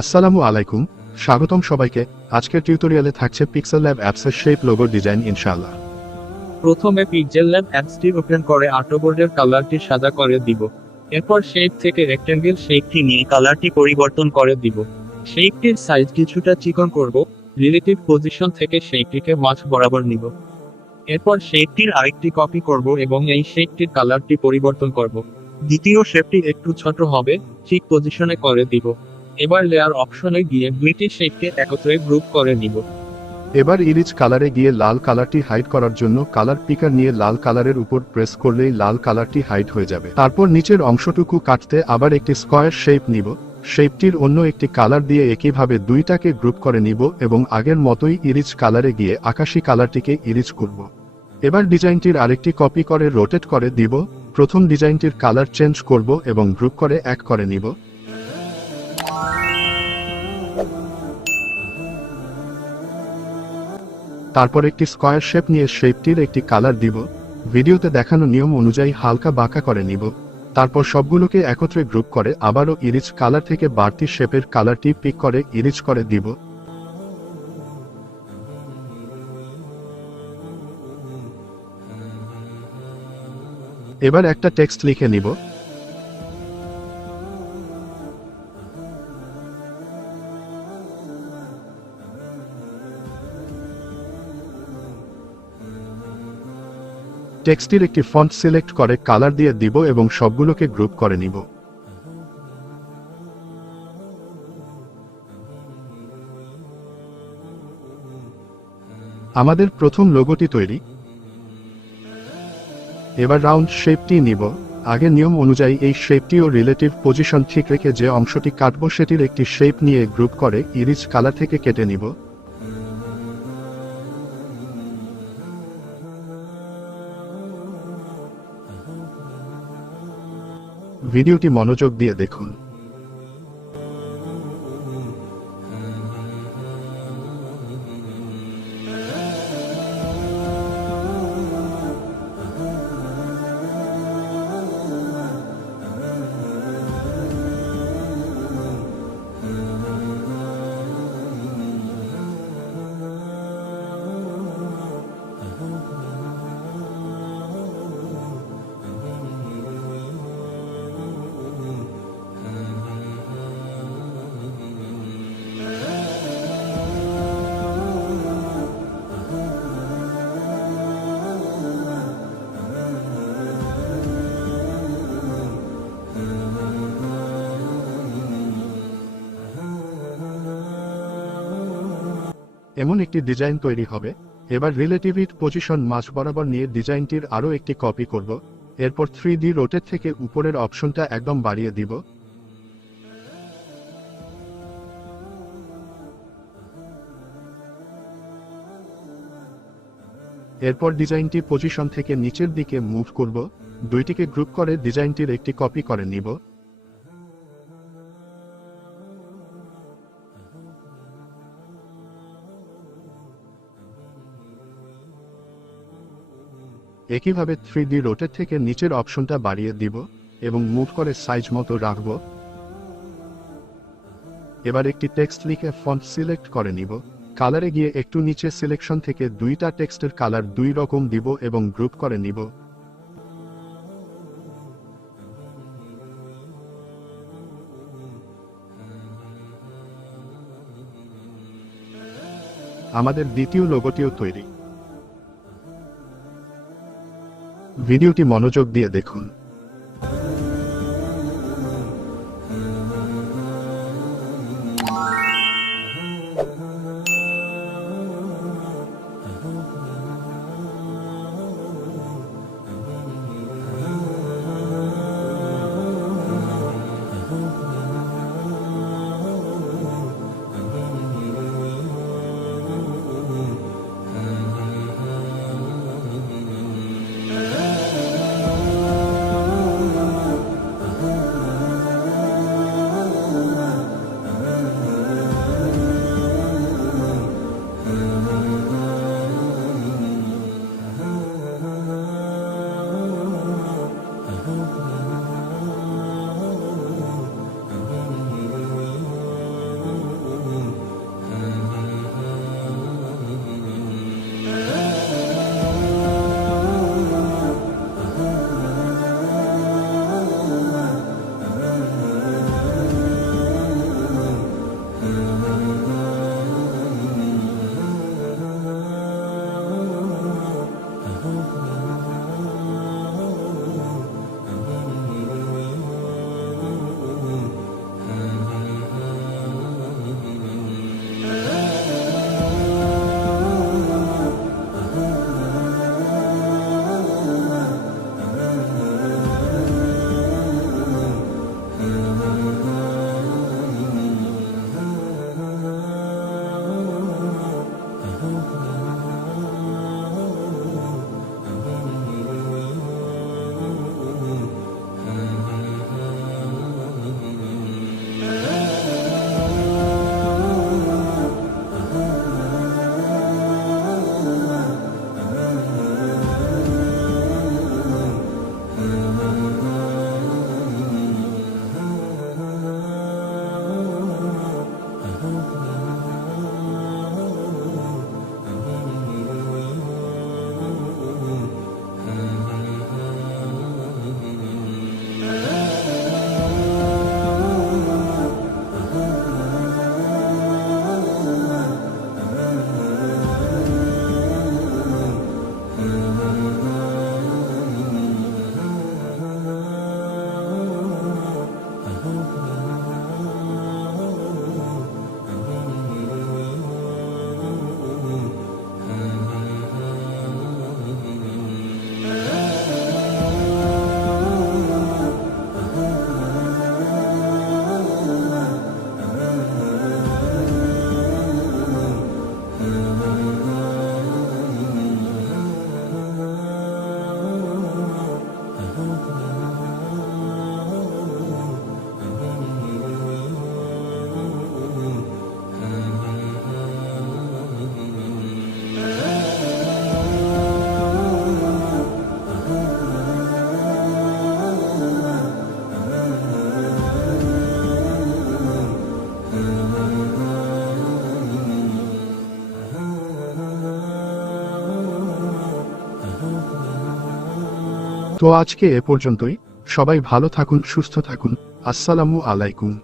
আসসালামু আলাইকুম, স্বাগতম সবাইকে। আজকের টিউটোরিয়ালে থাকছে পিক্সেলল্যাব অ্যাপসের শেপ লোগোর ডিজাইন ইনশাআল্লাহ। প্রথমে পিক্সেলল্যাব অ্যাপসটি ওপেন করে আর্টবোর্ডের কালারটি সাদা করে দিব। এরপর শেপ থেকে রেক্টেঙ্গেল শেপটি নিয়ে কালারটি পরিবর্তন করে দিব। শেপটির সাইজ কিছুটা চিকন করব, রিলেটিভ পজিশন থেকে শেপটিকে মাঝ বরাবর নিব। এরপর শেপটির আরেকটি কপি করব এবং এই শেপটির কালারটি পরিবর্তন করব। দ্বিতীয় শেপটি একটু ছোট হবে, ঠিক পজিশনে করে দিব। এবার লেয়ার অপশনে গিয়ে দুইটি শেপকে একত্রে গ্রুপ করে নিব। এবার ইরিচ কালারে গিয়ে লাল কালারটি হাইড করার জন্য কালার পিকার নিয়ে লাল কালারের উপর প্রেস করলেই লাল কালারটি হাইড হয়ে যাবে। তারপর নিচের অংশটুকু কাটতে আবার একটি স্কয়ার শেপ নিব। শেপটির অন্য একটি কালার দিয়ে একইভাবে দুইটাকে গ্রুপ করে নিব এবং আগের মতোই ইরিচ কালারে গিয়ে আকাশী কালারটিকে ইরিচ করব। এবার ডিজাইনটির আরেকটি কপি করে রোটেট করে দিব। প্রথম ডিজাইনটির কালার চেঞ্জ করব এবং গ্রুপ করে এক করে নিব। তারপর একটি স্কয়ার শেপ নিয়ে শেপটির একটি কালার দিব। ভিডিওতে দেখানো নিয়ম অনুযায়ী হালকা বাঁকা করে নিব। তারপর সবগুলোকে একত্রে গ্রুপ করে আবারও ইরিচ কালার থেকে বাড়তি শেপের কালারটি পিক করে ইরিচ করে দিব। এবার একটা টেক্সট লিখে নিব। টেক্সটির একটি ফন্ট সিলেক্ট করে কালার দিয়ে দিব এবং সবগুলোকে গ্রুপ করে নিব। আমাদের প্রথম লোগোটি তৈরি। এবার রাউন্ড শেপটি নিব। আগের নিয়ম অনুযায়ী এই শেপটি ও রিলেটিভ পজিশন ঠিক রেখে যে অংশটি কাটব সেটির একটি শেপ নিয়ে গ্রুপ করে ইরিচ কালার থেকে কেটে নিব। ভিডিওটি মনোযোগ দিয়ে দেখুন। এমন একটি ডিজাইন তৈরি হবে। এবার রিলেটিভ পজিশন মাঝ বরাবর নিয়ে ডিজাইনটির আরও একটি কপি করব। এরপর 3D রোটেট থেকে উপরের অপশনটা একদম বাড়িয়ে দিব। এরপর ডিজাইনটি পজিশন থেকে নিচের দিকে মুভ করব। দুইটিকে গ্রুপ করে ডিজাইনটির একটি কপি করে নিব। একইভাবে 3D রোটেট থেকে নিচের অপশনটা বাড়িয়ে দিব এবং মুভ করে সাইজ মতো রাখব। এবার একটি টেক্সট লিখে ফন্ট সিলেক্ট করে নিব। কালারে গিয়ে একটু নিচে সিলেকশন থেকে দুইটা টেক্সটের কালার দুই রকম দিব এবং গ্রুপ করে নিব। আমাদের দ্বিতীয় লোগোটিও তৈরি। ভিডিওটি মনোযোগ দিয়ে দেখুন। তো আজকে এ পর্যন্তই। সবাই ভালো থাকুন, সুস্থ থাকুন। আসসালামু আলাইকুম।